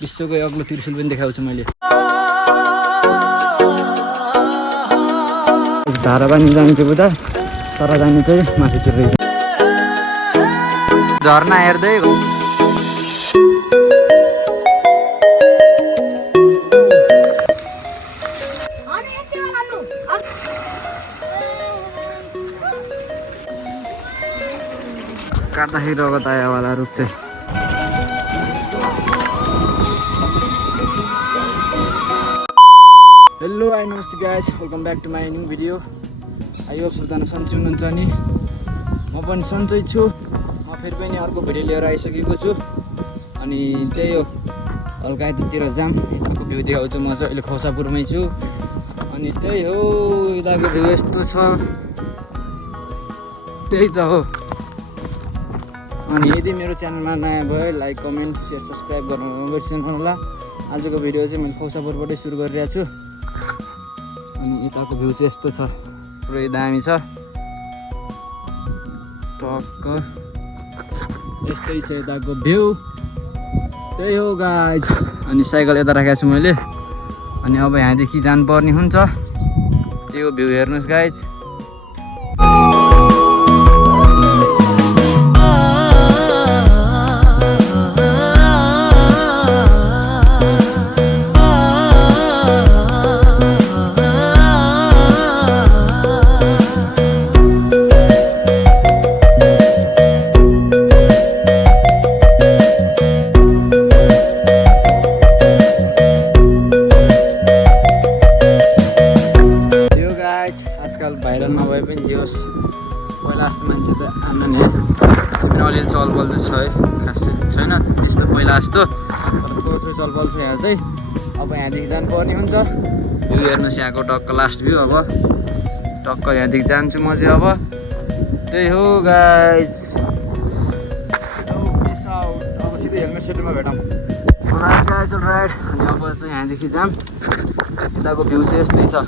विश्वको अग्लो त्रिशूल पनि देखाउँछु मैले। धाराबानी जान्छु बुदा तर जानु चाहिँ माथितिर रहेछ। झर्ना हेर्दै काट्दाखेरि रगत आयोवाला रुख चाहिँ। Hello I namaste guys, welcome back to my new video. I hope सबजना सन्चै हुनुहुन्छ नि। म पनि सन्चै छु। म फेरि पनि अर्को भिडियो लिएर आइसकेको छु। अनि त्यही हो हल्का यतातिर जाम यताको भ्यू देखाउँछु। म चाहिँ अहिले खौसापुरमै छु। अनि त्यही हो यताको भ्यू यस्तो छ। त्यही त हो। अनि यदि मेरो च्यानलमा नयाँ भयो लाइक कमेन्ट सेयर सब्सक्राइब गर्नु नबिर्सनु होला। आजको भिडियो चाहिँ मैले खौसापुरबाटै सुरु गरिरहेको छु। अनि यताको भ्यू चाहिँ यस्तो छ, पुरै दामी छ। टक्क यस्तै छ यताको भ्यू। त्यही हो गाइज। अनि साइकल यता राखेको छु मैले। अनि अब यहाँदेखि जानुपर्ने हुन्छ। त्यही हो भ्यू हेर्नुहोस् गाइज। आजकल भाइरल नभए पनि जे होस्, पहिला जस्तो मान्छे त आउन नि अलिअलि चलबल चाहिँ छ है, खासै छैन त्यस्तो पहिला जस्तो। तर थोरै थोरै चलबल छ यहाँ चाहिँ। अब यहाँदेखि जानुपर्ने हुन्छ। भ्यू हेर्नुहोस् यहाँको टक्क लास्ट भ्यू। अब टक्क यहाँदेखि जान्छु म चाहिँ। अब त्यही हो गाइज। अब सिधै हेलमेट सेटमा भेटौँ। Right guys, right. अनि अब चाहिँ यहाँदेखि जाम। यताको भ्यू चाहिँ यस्तै छ।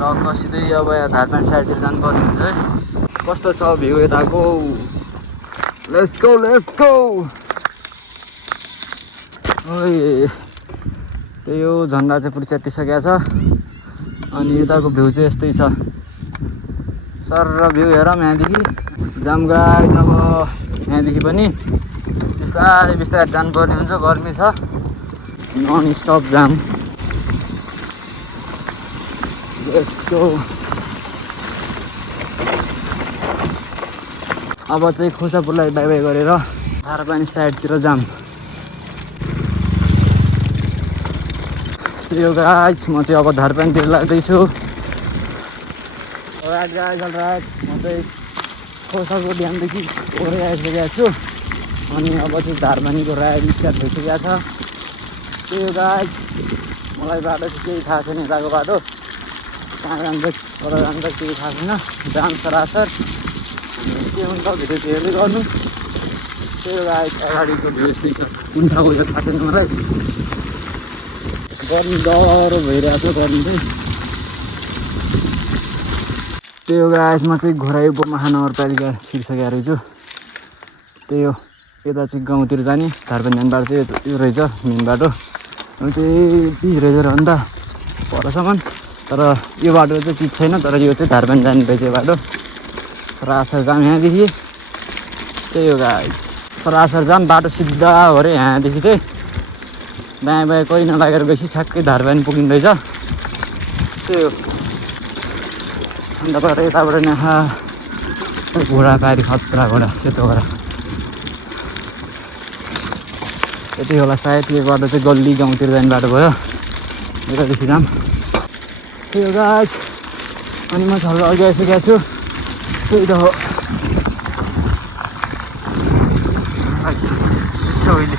टक्क सिधै अब यहाँ धारपानी साइडतिर जानुपर्ने हुन्छ है। कस्तो छ भ्यू यताको। Let's go let's go. ओए त्यही हो झन्डा चाहिँ पुरै च्यातिसकेको छ। अनि यताको भ्यू चाहिँ यस्तै छ। सर भ्यू हेरौँ यहाँदेखि। जाम गाइज। अब यहाँदेखि पनि बिस्तारै बिस्तारै जानुपर्ने हुन्छ। गर्मी छ, नन स्टप जाम। यस्तो अब चाहिँ खौसापुरलाई बाई बाई गरेर धारापानी साइडतिर जाम। त्यही हो गाइज। म चाहिँ अब धारापानीतिर लाग्दैछु। Right guys, right. म चाहिँ खौसापुर ड्यामदेखि ओरै आइसकेको छु। अनि अब चाहिँ धारापानीको राइड स्टार्ट भइसकेको छ। त्यही हो गाइज। मलाई बाटो चाहिँ केही थाहा छैन यताको बाटो कहाँ जान्छ तर जान्छ केही थाहा छैन। जाम सरासर के हुन्छ भिडियो चाहिँ हेर्दै गर्नु। त्यही हो गाइज। अगाडिको भ्यू यस्तै छ। कुन ठाउँको यो थाहा छैन मलाई। गर्मी डह्रो भइरहेको छ गर्मी चाहिँ। त्यही हो गाइज। म चाहिँ घोराई उपमहानगरपालिका छिरिसकेको रहेछु। त्यही हो यता चाहिँ गाउँतिर जाने धारपानी जाने बाटो चाहिँ यो रहेछ मेन बाटो। चाहिँ पिच रहेछ र अन्त परसम्म। तर यो बाटो चाहिँ चिज छैन। तर यो चाहिँ धारपानी जाने रहेछ यो बाटो। सरासर जाम यहाँदेखि। त्यही हो गाइज। सरासर जाम बाटो सिधा हो अरे यहाँदेखि चाहिँ। दायाँ बायाँ कोही नलागेर गएपछि ठ्याक्कै धारपानी पुगिँदो रहेछ। त्यही हो। अन्त यताबाट नाखा घोडा पारी खतरा घोडा सेतो घोडा यति होला सायद। यो बाटो चाहिँ गल्ली गाउँतिर जाने बाटो भयो। यतादेखि जाम। त्यही हो गाइज। अनि म छल्लो अघि आइसकेको छु। त्यही त हो। अहिले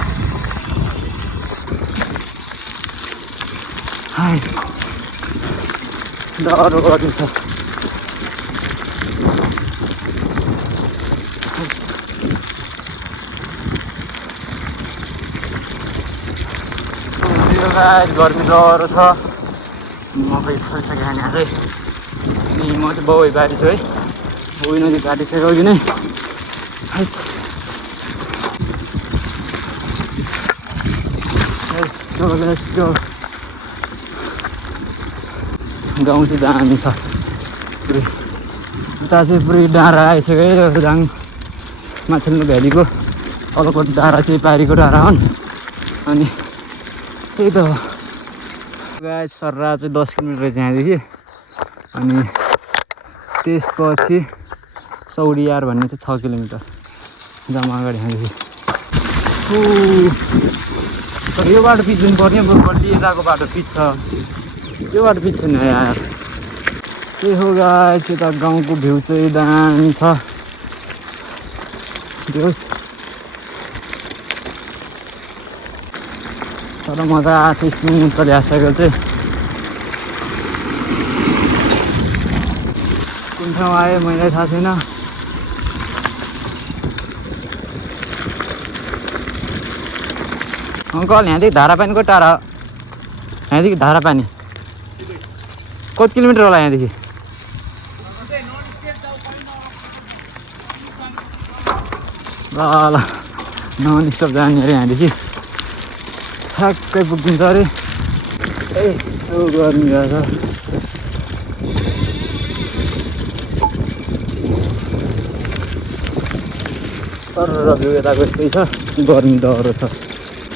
डह्रो गर्नु छ। गर्मी डह्रो छ। मकै फलिसक्यो यहाँ चाहिँ। अनि म चाहिँ बाउ बारी छु है। बाउ नजिक काटिसक्यो कि नै। Let's go. गाउँ चाहिँ दामी छ पुरै उता चाहिँ पुरै डाँडा आइसक्यो दाङ माथिल्लो भ्यालीको तलको डाँडा चाहिँ पारीको डाँडा हुन् अनि त्यही त हो गाइस सर्रा चाहिँ 10 किलोमिटर चाहिँ यहाँदेखि अनि त्यसपछि सौडियार भन्ने चाहिँ 6 किलोमिटर जम्मा अगाडि यहाँदेखि तर यो बाटो पिच्नु पर्ने बल्ली यताको बाटो पिच्छ यो बाटो पिच्छेन यार त्यही हो गाइस यता गाउँको भ्यू चाहिँ दामी छ तर मजा आएको स्मुथ चलिआइसकेको चाहिँ कुन ठाउँ आयो मैले थाहा छैन अङ्कल यहाँदेखि धारापानी कति टाढा यहाँदेखि धारापानी कति किलोमिटर होला यहाँदेखि ल ल नन स्टप जाने अरे यहाँदेखि ठ्याक्कै पुगिन्छ अरे यस्तो गर्मी रहेछ तर भ्यू यताको यस्तै छ गर्मी डह्रो छ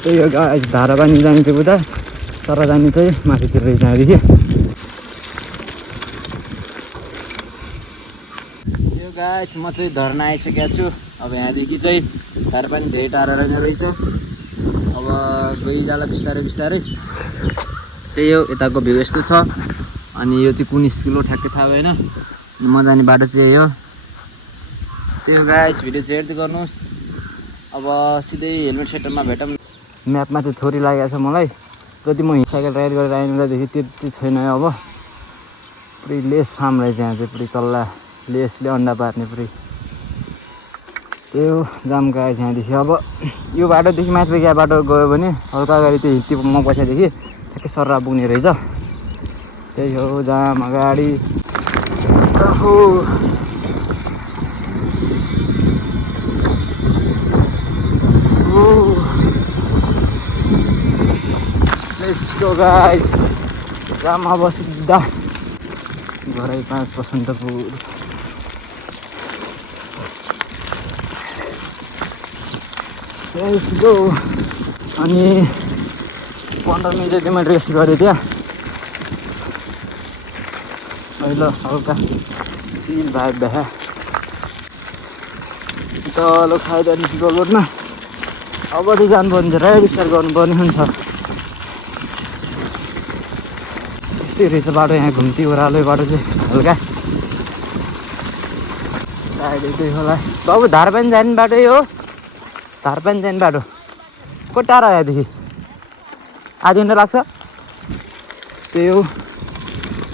त्यही हो गाइस धारापानी जाने चाहिँ उता सर जाने चाहिँ माथितिर रहेछ यहाँदेखि यो गाइस म चाहिँ धर्ना आइसकेको छु अब यहाँदेखि चाहिँ धारापानी धेरै टाढा रहेछ अब गइजाला बिस्तारै बिस्तारै त्यही हो यताको भ्यू यस्तो छ अनि यो चाहिँ कुन किलो ठ्याक्कै थाहा भएन म जाने बाटो चाहिँ यही हो त्यही हो गाइस भिडियो चाहिँ हेर्दै गर्नुहोस् अब सिधै हेलमेट सेटरमा भेटौँ म्यापमा चाहिँ थोरै लागेको छ मलाई जति म साइकल राइड गरेर आइनुदेखि त्यति छैन अब पुरै लेस फार्म रहेछ यहाँ चाहिँ पुरै चल्ला लेसले अन्डा पार्ने पुरै त्यही हो जाम गाइस यहाँदेखि अब यो बाटोदेखि माथि गएको बाटो गयो भने हल्का अगाडि त्यो हित्ती म पछाडिदेखि ठ्याक्कै सर्रा पुग्ने रहेछ त्यही हो जाम अगाडि Let's go guys जाम अब सिधा घरै 5 बसन्तपुर Let's go अनि 15 मिनट जति मैले रेस्ट गरेँ त्यहाँ अहिले हल्का सिल भाइ भ्या तल खाइदिनु गोलबोटमा अब चाहिँ जानुपर्ने छ राइड स्टार्ट गर्नुपर्ने हुन्छ यस्तै रहेछ बाटो यहाँ घुम्ती ओह्रालो बाटो चाहिँ हल्का साइड यतै होला बाबु धारापानी जाने बाटो हो धारापानी जाने बाटो कति टाढा यहाँदेखि आधी घन्टा लाग्छ त्यही हो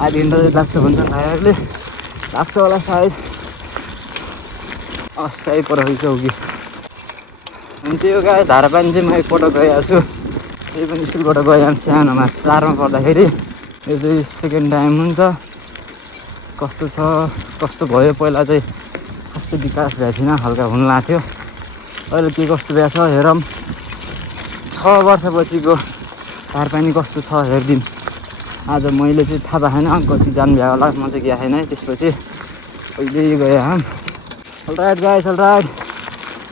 आधी घन्टा लाग्छ भन्छ भाइहरूले लाग्छ होला सायद अस्थायी परेको हो कि अनि त्यही हो गाई धारापानी चाहिँ म एकपल्ट गइहाल्छु छु त्यही पनि स्कुलबाट गइहाल्छु सानोमा 4मा पढ्दाखेरि यो चाहिँ सेकेन्ड टाइम हुन्छ कस्तो छ कस्तो भयो पहिला चाहिँ कस्तो विकास भएको थिएन हल्का हुन लाग्थ्यो अहिले के कस्तो भएको छ हेरौँ 6 वर्षपछिको धारापानी कस्तो छ हेरिदिउँ आज मैले चाहिँ थाहा भएन कति जानु भ्या होला म चाहिँ गएको छैन है त्यसपछि पहिल्यै गएँ अलराइट गाइस अलराइट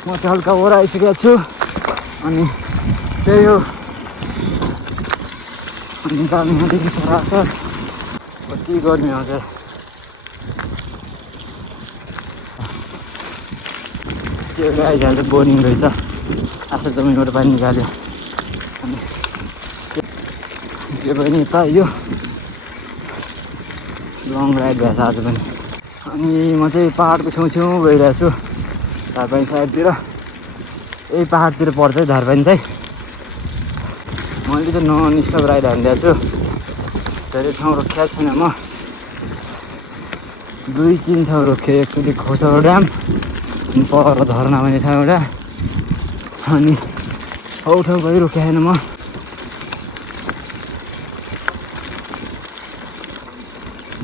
म चाहिँ हल्का ओह्राइसकेको छु अनि त्यही हो अनि गाडी यहाँदेखि सर आएको छ कति गर्मी आउँछ त्यो गाइस यहाँ चाहिँ बोरिङ रहेछ आशा जमिनबाट पानी निकाल्यो अनि के पनि त यो लङ राइड भएछ आज पनि अनि म चाहिँ पहाडको छेउछेउ गइरहेको छु धारपानी साइडतिर यही पहाडतिर पर्छ है धारपानी चाहिँ मैले चाहिँ नन स्टप राइड हानिदिएको छु धेरै ठाउँ रोकिएको छैन म 2-3 ठाउँ रोकेँ एकचोटि खोसर ड्याम अनि पर झरना भन्ने ठाउँ एउटा अनि हौ ठाउँ गइ रोकेको छैन म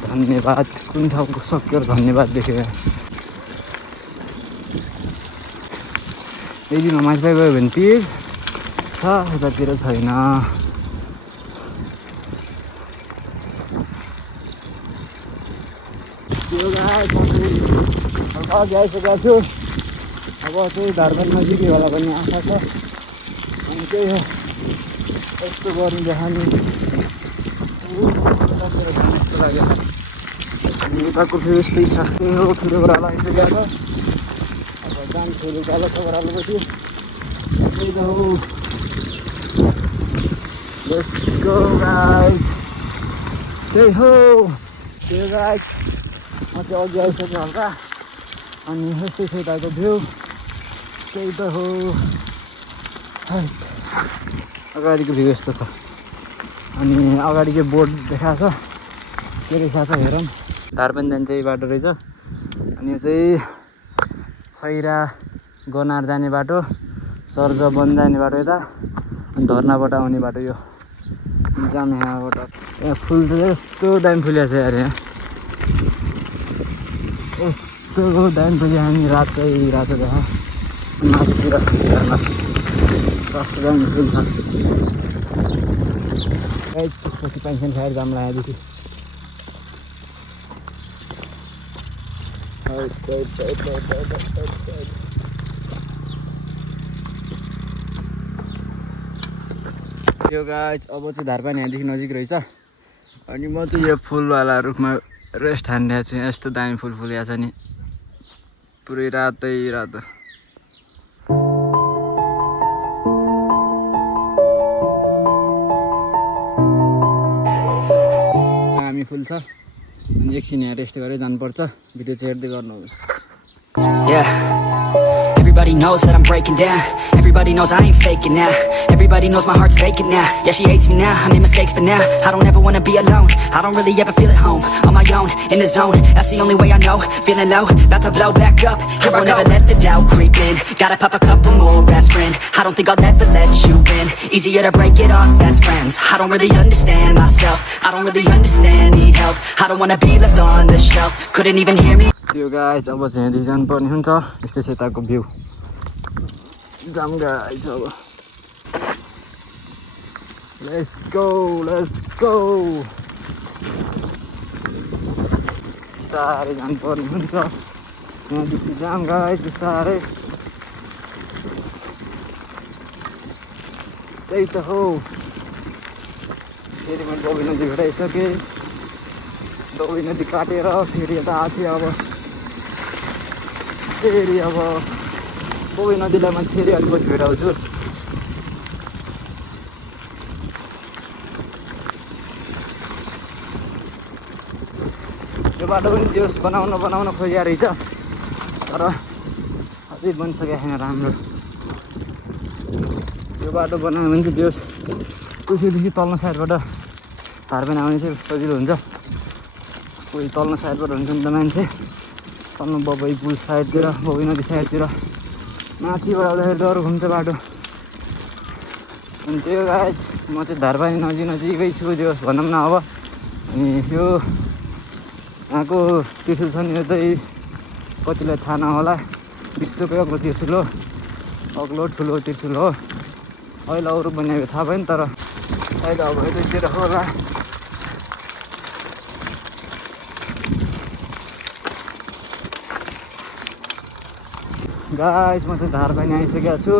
धन्यवाद कुन ठाउँको सक्यो धन्यवाद देखेर यदि माथि गयो भने पिर छ, यतातिर छैन। त्यो गाइस म चाहिँ हल्का अघि आइसकेको छु। अब चाहिँ धारबाड नजिकै होला भन्ने आशा छ। अनि त्यही हो, यस्तो गर्नु देखाउने जस्तो लाग्यो। अनि यताको फेरि यस्तै छ, त्यही हो ठुलो ओह्रालो आइसकेको छ। अब जान्छु उकालो छ ओह्रालोपछि। त्यही त हो, लेट्स गो गाइज। त्यही हो त्यो गाइज, म चाहिँ अघि आइसकेँ हल्का। अनि यस्तै छ यताको भ्यू, त्यही त हो। अगाडिको भ्यू यस्तो छ। अनि अगाडिको बोर्ड देखाएको छ, के लेखाएको छ हेरौँ। धारबाड जाने चाहिँ बाटो रहेछ। अनि यो चाहिँ खैरा गनार जाने बाटो, सर्ज वन जाने बाटो यता, अनि धर्नाबाट आउने बाटो यो जामहाँबाट। यहाँ फुल चाहिँ यस्तो दामी फुलेको छ यार। यहाँ यस्तो दामी फुल्यो। हामी रातो देखा माथितिर हेर्न कस्तो दामी फुल छ। त्यसपछि पेन्सन खाएर जाम लागेदेखि यो गाइस। अब चाहिँ धारबाड यहाँदेखि नजिक रहेछ। अनि म चाहिँ यो फुलवाला रुखमा रेस्ट हानिरहेको छु। यस्तो दामी फुल फुलेको छ नि, पुरै रातै रातो। हामी फुल छ। अनि एकछिन यहाँ रेस्ट गरेर जानुपर्छ। भिडियो चाहिँ हेर्दै गर्नुहोस्। Everybody knows that I'm breaking down. Everybody knows I ain't faking now. Everybody knows my heart's vacant now. Yeah, she hates me now, I made mistakes but now I don't ever wanna be alone. I don't really ever feel at home. On my own, in the zone, that's the only way I know. Feeling low, about to blow back up. Here I won't ever let the doubt creep in. Gotta pop a couple more aspirin. I don't think I'll ever let you in. Easier to break it off best friends. I don't really understand myself. I don't really understand, need help. I don't wanna be left on the shelf. Couldn't even hear me. त्यो guys, अब चाहिँ यहाँदेखि जानुपर्ने हुन्छ। यस्तै छ यताको view. जाम guys अब। Let's go. बिस्तारै जानुपर्ने हुन्छ। यहाँदेखि जाम गाइस बिस्तारै। त्यही त हो। फेरि मैले डोबी नदी भेटाइसकेँ। डोबी नदी काटेर फेरि यता आएको थिएँ। अब फेरि अब डोबी नदीलाई म फेरि अलिक पछि भेटाउँछु। यो बाटो पनि जोस बनाउन खोजिया रहेछ, तर अझै बनिसकेको छैन राम्रो। यो बाटो बनायो भने चाहिँ जोस कसैदेखि तल्लो साइडबाट धारबाड आउने चाहिँ सजिलो हुन्छ। कोही तल्लो साइडबाट हुन्छ नि त मान्छे, तल्लो बबई पुल साइडतिर, बबई नदी साइडतिर। माथिबाट आउँदाखेरि डर घुम्छ बाटो। अनि त्यो गाइस, म चाहिँ धारबाड नजिकै छु जोस भनौँ न अब। अनि यो यहाँको त्रिशुल छ नि, यो चाहिँ कतिलाई थाहा नहोला, विश्वकै अग्लो ठुलो त्रिशुल हो। अहिले अरू बनाएको थाहा भएन, तर सायद अब यतैतिर होला। गाइस, म चाहिँ धारबाड आइसकेको छु।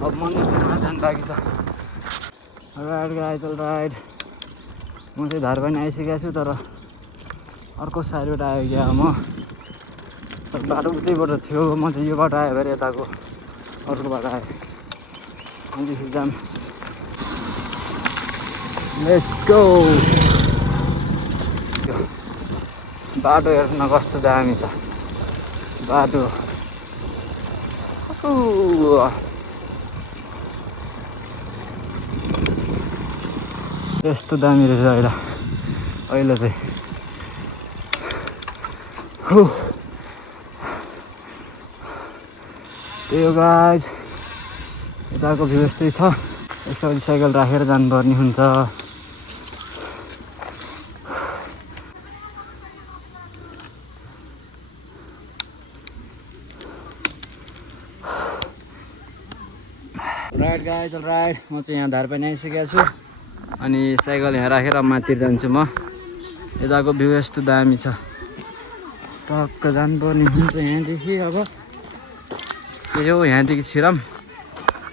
अब मन्दिरमा जानु बाँकी छ। Right guys, right. म चाहिँ धारबाड आइसकेको छु, तर अर्को साइडबाट आयो क्या म। तर बाटो उतैबाट थियो, म चाहिँ यो बाटो आयो भरे यताको अर्को बाटो आयो। अनि जाम। Let's go. बाटो हेर्न कस्तो दामी छ बाटो। यस्तो दामी रहेछ अहिले चाहिँ। त्यही हो गाइस, यताको भ्यू यस्तै छ। यसरी साइकल राखेर जानुपर्ने हुन्छ। राइट गाइज राइड म चाहिँ यहाँ धार पनि आइसकेको छु अनि साइकल यहाँ राखेर माथितिर जान्छु म यताको भ्यू यस्तो दामी छ टक्क जानुपर्ने हुन्छ यहाँदेखि अब यो यहाँदेखि छिरौँ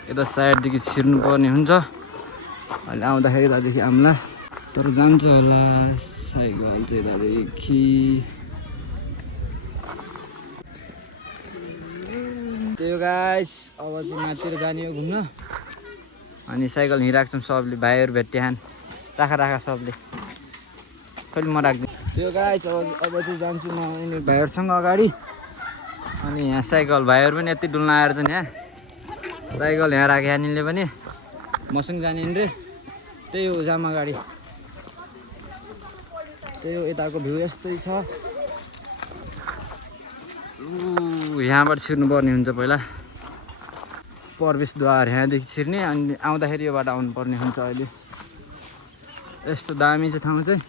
यता साइडदेखि छिर्नुपर्ने हुन्छ अहिले आउँदाखेरि यतादेखि आउँला तर जान्छ होला साइकल चाहिँ यतादेखि त्यो गाइस अब चाहिँ माथितिर जाने हो घुम्न अनि साइकल हिँडिरहेको छौँ सबले भाइहरू भेट्याहान राखा सबले कहिले म राख्दिनँ त्यो गाइस अब चाहिँ जान्छु म यिनीहरू भाइहरूसँग अगाडि अनि यहाँ साइकल भाइहरू पनि यति डुल्न आएर छन् यहाँ साइकल यहाँ राखे यहाँनिरले पनि मसँग जाने रे त्यही हो जाम अगाडि त्यही हो यताको भ्यू यस्तै छ यहाँबाट छिर्नुपर्ने हुन्छ पहिला प्रवेशद्वार यहाँदेखि छिर्ने अनि आउँदाखेरि योबाट आउनुपर्ने हुन्छ अहिले यस्तो दामी छ ठाउँ चाहिँ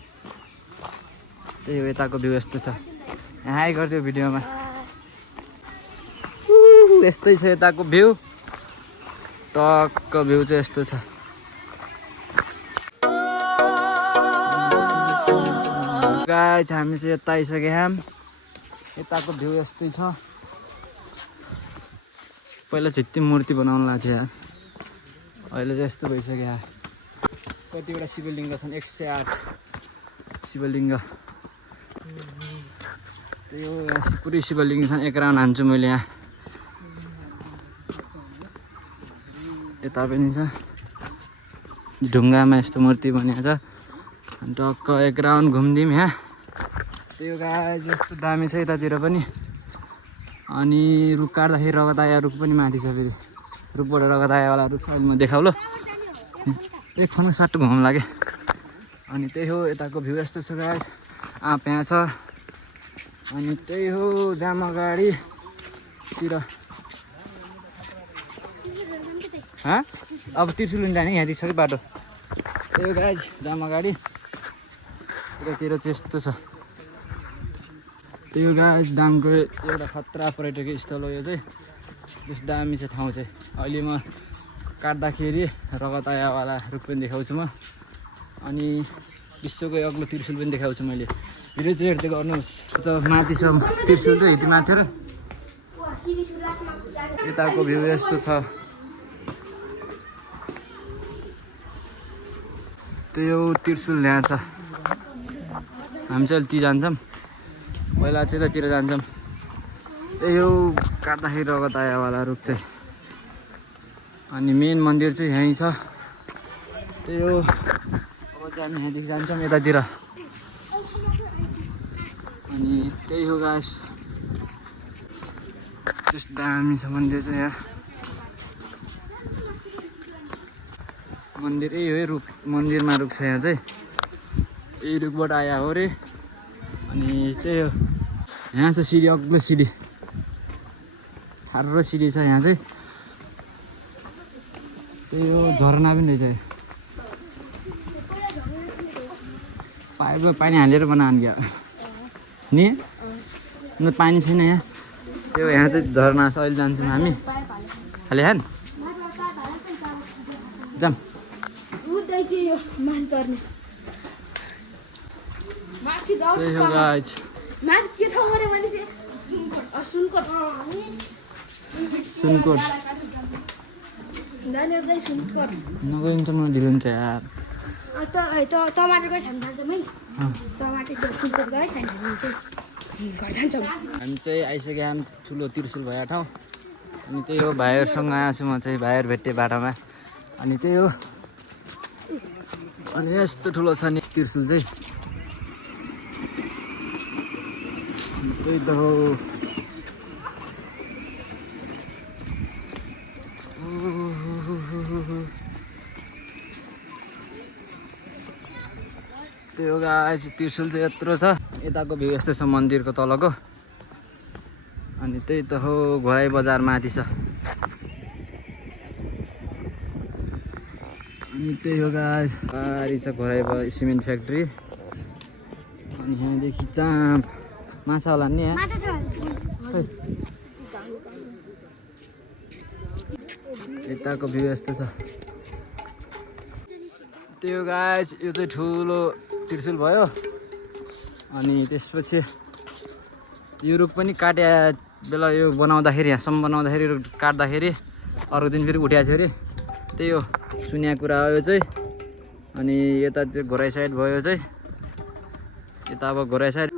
त्यही हो यताको भ्यू यस्तो छ यहाँ हाई गरिदियो भिडियोमा यस्तै छ यताको भ्यू टक्क भ्यू चाहिँ यस्तो छ गाइस हामी चाहिँ यता आइसक्यौँ यताको भ्यू यस्तै छ पहिला चाहिँ यति मूर्ति बनाउनु लाग्थ्यो यार अहिले चाहिँ यस्तो भइसक्यो कतिवटा शिवलिङ्ग छन् 108 शिवलिङ्ग त्यही हो यहाँ पुरै शिवलिङ्ग छन् एक राउन्ड हान्छु मैले यहाँ यता पनि छ ढुङ्गामा यस्तो मूर्ति बनिएको छ अनि टक्क एक राउन्ड घुमिदिउँ यहाँ त्यो गाइस यस्तो दामी छ यतातिर पनि अनि रुख काट्दाखेरि रगत आयो रुख पनि माथि छ फेरि रुखबाट रगत आयोवाला रुख अहिले म देखाउ ल एक फोनमा साटो घुमाउनु लाग्यो अनि त्यही हो यताको भ्यू यस्तो छ गाइस यहाँ छ अनि त्यही हो जाम अगाडितिर अब त्रिशुल जाने यहाँदेखि छ कि बाटो त्यही हो गाइस जाम अगाडि यतातिर चाहिँ यस्तो छ त्यो गाइस दाङको एउटा खतरा पर्यटकीय स्थल हो यो चाहिँ यस्तो दामी छ ठाउँ चाहिँ अहिले म काट्दाखेरि रगत आयावाला रुख पनि देखाउँछु म अनि विश्वकै अग्लो त्रिशुल पनि देखाउँछु मैले भिडियो चाहिँ हेर्दै गर्नुहोस् त माथि छ त्रिशुल चाहिँ हिँड्दै माथि र यताको भ्यू यस्तो छ त्यो त्रिशुल यहाँ छ हामी चाहिँ अहिले ती जान्छौँ पहिला चाहिँ यतातिर जान्छौँ त्यही हो काट्दाखेरि रगत आयोवाला रुख चाहिँ अनि मेन मन्दिर चाहिँ यहीँ छ त्यही हो अब चाहिँ हामी यहाँदेखि जान्छौँ यतातिर अनि त्यही हो गाइस त्यस्तो दामी छ मन्दिर चाहिँ यहाँ मन्दिर यही हो रुख मन्दिरमा रुख छ यहाँ चाहिँ यही रुखबाट आया हो रे अनि त्यही हो यहाँ छ सिडी अग्लो सिडी ठाडो सिडी छ यहाँ चाहिँ त्यही हो झरना पनि रहेछ पाइपमा पानी हालेर बनाउनु क्या नि अन्त पानी छैन यहाँ त्यो यहाँ चाहिँ झरना छ अहिले जान्छौँ हामी खालि हान जाम त्यही हो गाइस सुनकोट नगइन्छ मलाई ढिलो हुन्छ यार हामी चाहिँ आइसक्यौँ ठुलो त्रिशुल भएको ठाउँ अनि त्यही हो भाइहरूसँग आएको छु म चाहिँ भाइहरू भेटेँ बाटोमा अनि त्यही हो अनि यस्तो ठुलो छ नि त्रिशुल चाहिँ त्यही त हो त्यही हो गाइस त्रिशुल चाहिँ यत्रो छ यताको भ्यू यस्तो छ मन्दिरको तलको अनि त्यही त हो घोराई बजार माथि छ अनि त्यही हो गाइस पारी छ घोराई सिमेन्ट फ्याक्ट्री अनि यहाँदेखि चाँप माछा होला नि यहाँ यताको भ्यू यस्तो छ त्यो गाइस यो चाहिँ ठुलो त्रिशुल भयो अनि त्यसपछि यो रुख पनि काट्या बेला यो बनाउँदाखेरि यहाँसम्म बनाउँदाखेरि रुख काट्दाखेरि अर्को दिन फेरि उठ्याएको थियो अरे त्यही हो सुनेको कुरा हो यो चाहिँ अनि यता त्यो घोराइ साइड भयो चाहिँ यता अब घोराइ साइड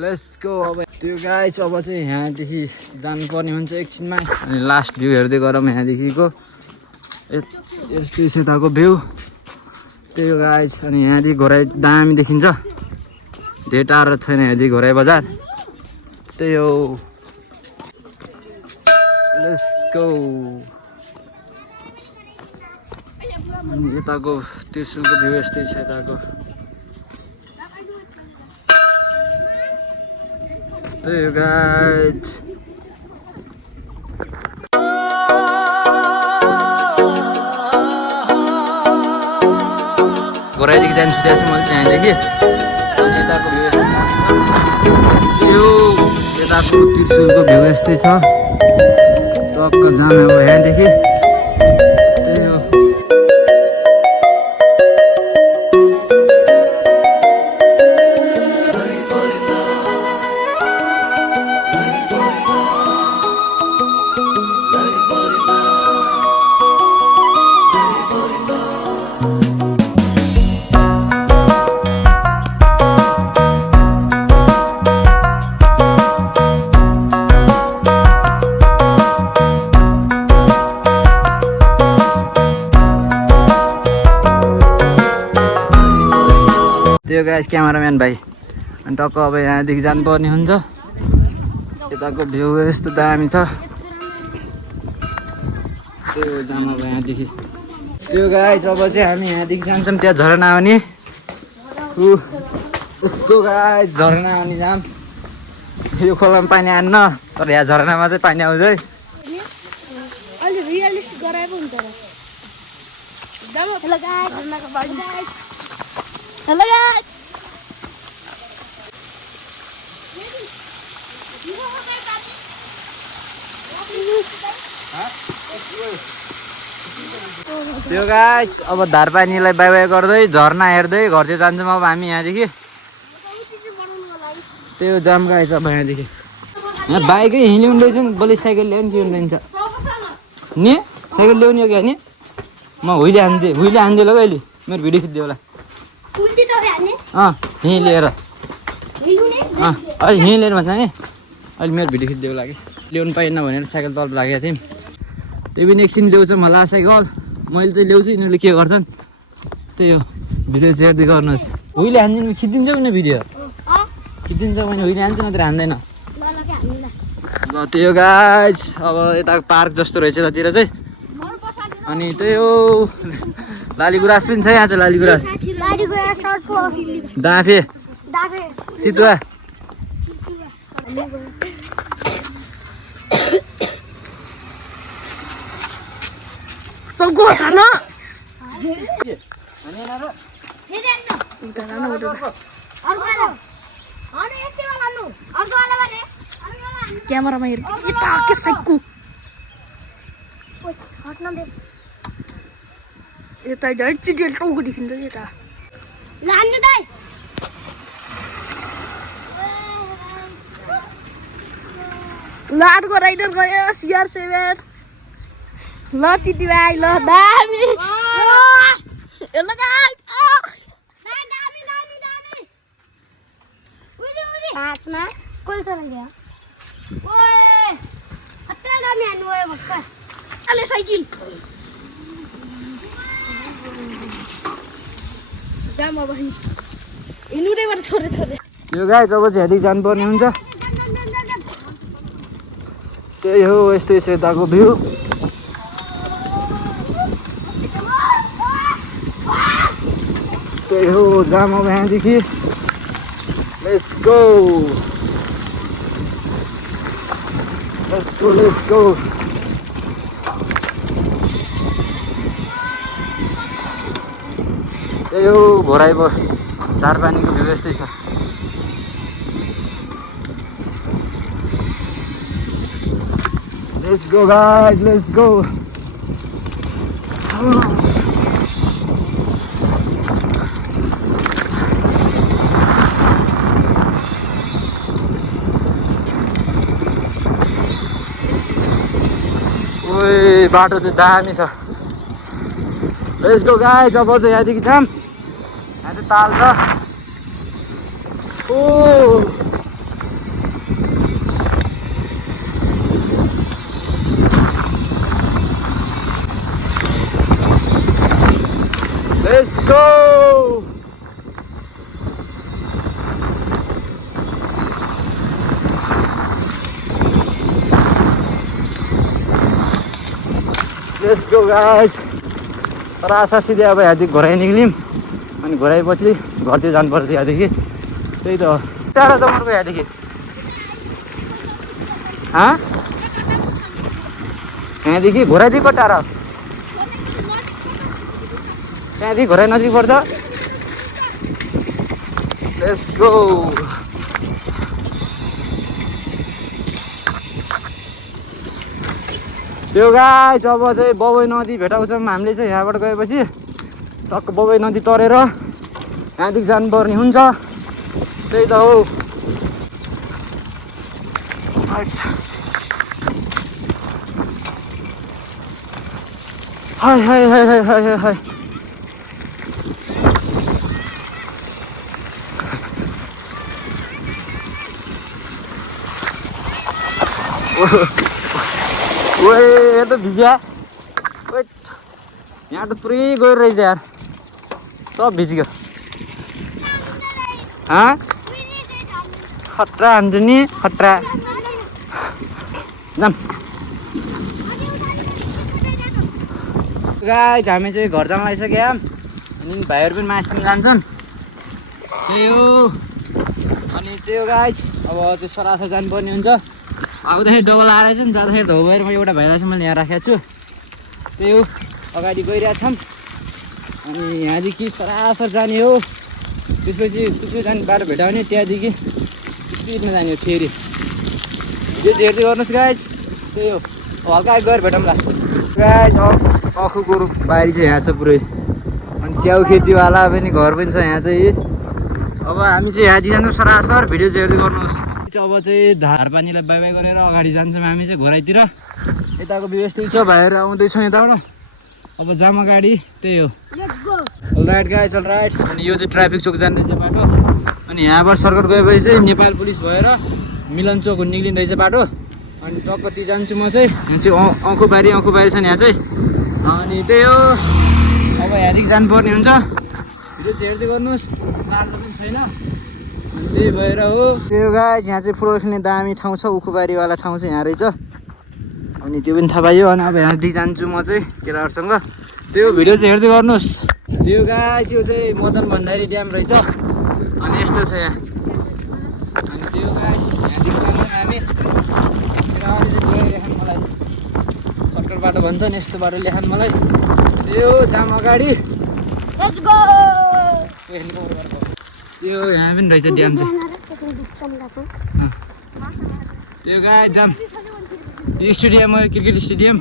लेट्स गो अब त्यो गाइस अब चाहिँ यहाँदेखि जानुपर्ने हुन्छ एकछिनमा अनि लास्ट भ्यू हेर्दै गरौँ यहाँदेखिको यस्तै यताको भ्यू त्यही हो गाइस अनि यहाँदेखि घोराइ दामी देखिन्छ धेरै टाढो छैन यहाँदेखि घोराइ बजार त्यही हो लेट्स गो अनि यताको त्रिशुलको भ्यू यस्तै छ यताको त्यही हो गाइस घोराइदेखि जान्छु त्यहाँसम्म मैले चाहिँ यहाँदेखि अनि यताको भ्यू यो यताको त्रिशुलको भ्यू यस्तै छ टक्क जाम अब यहाँदेखि त्यही हो त्यो गाइस क्यामेराम्यान भाइ अनि टक्क अब यहाँदेखि जानुपर्ने हुन्छ यताको भ्यू यस्तो दामी छ त्यो जाम अब यहाँदेखि त्यो गाइस अब चाहिँ हामी यहाँदेखि जान्छौँ त्यहाँ झरना आउने उसको गाइस झरना आउने जाम यो खोलामा पानी आन्न तर यहाँ झरनामा चाहिँ पानी आउँछ है अहिले रियलिस्ट गराएको हुन्छ र हेलो गाइस झरनाको पानी हेलो गाइस त्यो गाइस अब धारपानीलाई बाई बाई गर्दै झरना हेर्दै घरतिर जान्छौँ अब हामी यहाँदेखि त्यो जाम गाइस अब यहाँदेखि यहाँ बाइकै हिँड्नुहुँदैछ नि बलि साइकल ल्याउनु के हुँदैछ नि साइकल ल्याउने हो क्या नि म हुइले हान्थेँ ल अहिले मेरो भिडियो खिच्दै होला यहीँ लिएर अहिले यहीँ लिएर भन्छ नि अहिले मेरो भिडियो खिच्दै होला कि ल्याउनु पाइएन भनेर साइकल तल राखेको थियौँ त्यही पनि एकछिन ल्याउँछ मलाई साइकल मैले चाहिँ ल्याउँछु यिनीहरूले के गर्छन् त्यही हो भिडियो चाहिँ हेर्दै गर्नुहोस् हुइले हान्दिनु खिचिदिन्छौ नि भिडियो खिचिदिन्छ भने हुइले हान्छ नत्र हान्दैन ल त्यही हो गाइस अब यता पार्क जस्तो रहेछ यतातिर चाहिँ अनि त्यही हो लालीगुराँस पनि छ यहाँ चाहिँ लालीगुराँस डाँफे चितुवा क्यामेरामा हेर यता के साइकु यता झन् चिडियल टाउको देखिन्छ यता ल अर्को राइडर गयो CR7 ल चिटी भाइ ल दामी ल गाइस पाँचमा कोल चला गया ओए अत्रै दामी हान्नु भयो भक्का अले साइकल दाम अब हिँड्नुदैबाट छोरे यो गाइस अब चाहिँ हेर्दै जानुपर्ने हुन्छ त्यही हो यस्तै छ यताको भ्यू त्यही हो जाम अब यहाँदेखि लेट्स गो त्यही हो घोराइ झारपानीको भ्यू यस्तै छ Let's go guys, let's go. ओइ बाटो चाहिँ दामी छ। लेट्स गो गाइस, अब चाहिँ यहाँदेखि जाम। यहाँ चाहिँ ताल छ। Oh let's go. Let's go guys. सरासर सिधै अब यहाँदेखि घोराइ निक्ल्यौँ। अनि घोराइपछि घरतिर जानुपर्छ यहाँदेखि। त्यही त हो। टाढा जमरको यहाँदेखि यहाँदेखि घोराइदेखि कति टाढा? त्यहाँदेखि घोराइ नजिक पर्छ। Let's go. त्यो गाइस, अब चाहिँ बबई नदी भेटाउँछौँ हामीले चाहिँ। यहाँबाट गएपछि टक्क बबई नदी तरेर यहाँदेखि जानुपर्ने हुन्छ। त्यही त हो। हाय हाय हाय हाय हाय हाय। ओए ये तो भिज्या। ओए यहाँ तो पुरै गएर रहेछ यार। सब भिज्यो। खतरा हान्छ नि, खतरा। जाम गाइस, हामी चाहिँ घर जान लागिसक्यो। अनि भाइहरू पनि मासुमा जान्छन्। त्यही हो। अनि त्यही हो गाइस, अब चाहिँ सरासर जानुपर्ने हुन्छ। आउँदाखेरि डबल आएर चाहिँ जाँदाखेरि धो भएर म एउटा भाइलाई चाहिँ मैले यहाँ राखेको छु। त्यही हो, अगाडि गइरहेछौँ। अनि यहाँदेखि सरासर जाने हो। त्यसपछि कुचो जाने बाटो भेटायो भने त्यहाँदेखि स्पिडमा जाने हो फेरि। यो चाहिँ हेर्दै गर्नुहोस् गाइस। त्यही हो, हल्का गएर भेटौँला गाइस। अखु गोरु बारी चाहिँ यहाँ छ पुरै। अनि च्याउ खेतीवाला पनि घर पनि छ यहाँ चाहिँ। अब हामी चाहिँ यहाँदेखि जान्छौँ सरासर। भिडियो चाहिँ हेर्दै गर्नुहोस्। अब चाहिँ धार पानीलाई बाई बाई गरेर अगाडि जान्छौँ हामी चाहिँ घोराइतिर। यताको व्यवस्था छ, भाइहरू आउँदैछौँ यताबाट। अब जाम अगाडि। त्यही हो। All right guys, all right. अनि यो चाहिँ ट्राफिक चोक जाने रहेछ बाटो। अनि यहाँबाट सर्कट गएपछि चाहिँ नेपाल पुलिस भएर मिलन चोक निक्लिने रहेछ बाटो। अनि टक्क ती जान्छु म चाहिँ। यहाँ चाहिँ अङ्कुबारी छ नि यहाँ चाहिँ। अनि त्यही हो, अब यहाँदेखि जानुपर्ने हुन्छ। भिडियो चाहिँ हेर्दै गर्नुहोस्। चार्जर पनि छैन, अनि त्यही भएर हो। त्यो गाइस, यहाँ चाहिँ फुटबल खेल्ने दामी ठाउँ छ। उखुबारीवाला ठाउँ चाहिँ यहाँ रहेछ। अनि त्यो पनि थाहा पाइयो। अनि अब यहाँदेखि जान्छु म चाहिँ केटाहरूसँग। त्यो भिडियो चाहिँ हेर्दै गर्नुहोस्। त्यो गाइस, यो चाहिँ मदन भण्डारी ड्याम रहेछ। अनि यस्तो छ यहाँ। अनि त्यो गाइस, यहाँदेखि जान्छौँ हामी। केटाहरूले चाहिँ गइरहेछन् मलाई। सर्टकट बाटो भन्छन्, यस्तो बाटो ल्याछन् मलाई। त्यो जाम अगाडि। Let's go. त्यो यहाँ पनि रहेछ ड्याम चाहिँ। त्यो गाइस जाम। यो स्टेडियम हो, क्रिकेट स्टेडियम।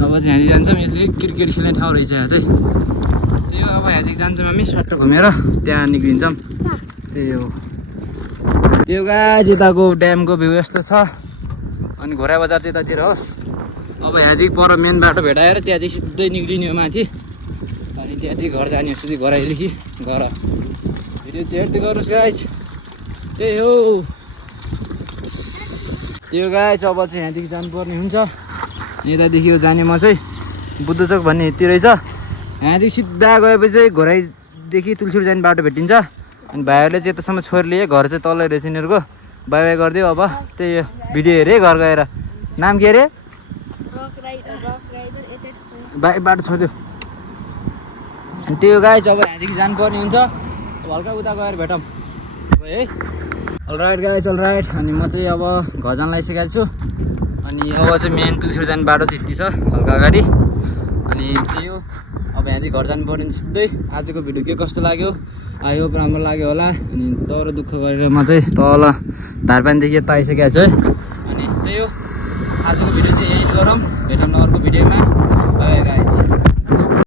अब चाहिँ यहाँदेखि जान्छौँ। यो चाहिँ क्रिकेट खेल्ने ठाउँ रहेछ यहाँ चाहिँ। त्यही हो, अब यहाँदेखि जान्छौँ हामी सट्ट घुमेर त्यहाँ निक्लिन्छौँ। त्यही हो। त्यो गाइस, यताको ड्यामको भ्यू यस्तो छ। अनि घोरा बजार चाहिँ यतातिर हो। अब यहाँदेखि पर मेन बाटो भेटाएर त्यहाँदेखि सिधै निक्लिने हो माथि। अनि त्यहाँदेखि घर जाने हो, सिधै घरैदेखि घर। भिडियो चाहिँ हेर्दै गर्नुहोस् गाइस। त्यही हो। त्यो गाइस, अब चाहिँ यहाँदेखि जानुपर्ने हुन्छ। यतादेखि यो जाने म चाहिँ बुद्ध चोक भन्ने यति रहेछ। यहाँदेखि सिधा गएपछि चाहिँ घोराइदेखि तुलसीपुर जाने बाटो भेटिन्छ। अनि भाइहरूले चाहिँ यतासम्म छोरी लिए। घर चाहिँ तलै रहेछ यिनीहरूको। बाई बाई गरिदियो। अब त्यही हो, भिडियो हेरेँ घर गएर। नाम के अरे? बाटो छोडिदियो। त्यही हो गाइस, अब यहाँदेखि जानुपर्ने हुन्छ। अब हल्का उता गएर भेटौँ है। All right guys, all right. अनि म चाहिँ अब घर जान लागिसकेको छु। अनि अब चाहिँ मेन तुलसीपुर जाने बाटो चाहिँ यति छ हल्का अगाडि। अनि त्यही हो, अब यहाँदेखि घर जानुपर्ने सिधै। आजको भिडियो के कस्तो लाग्यो? आई होप राम्रो लाग्यो होला। अनि तर दुःख गरेर म चाहिँ तल धारपानीदेखि यता आइसकेको छु है। अनि त्यही हो, आजको भिडियो चाहिँ यही गरौँ। भेटौँ अर्को भिडियोमा। Bye guys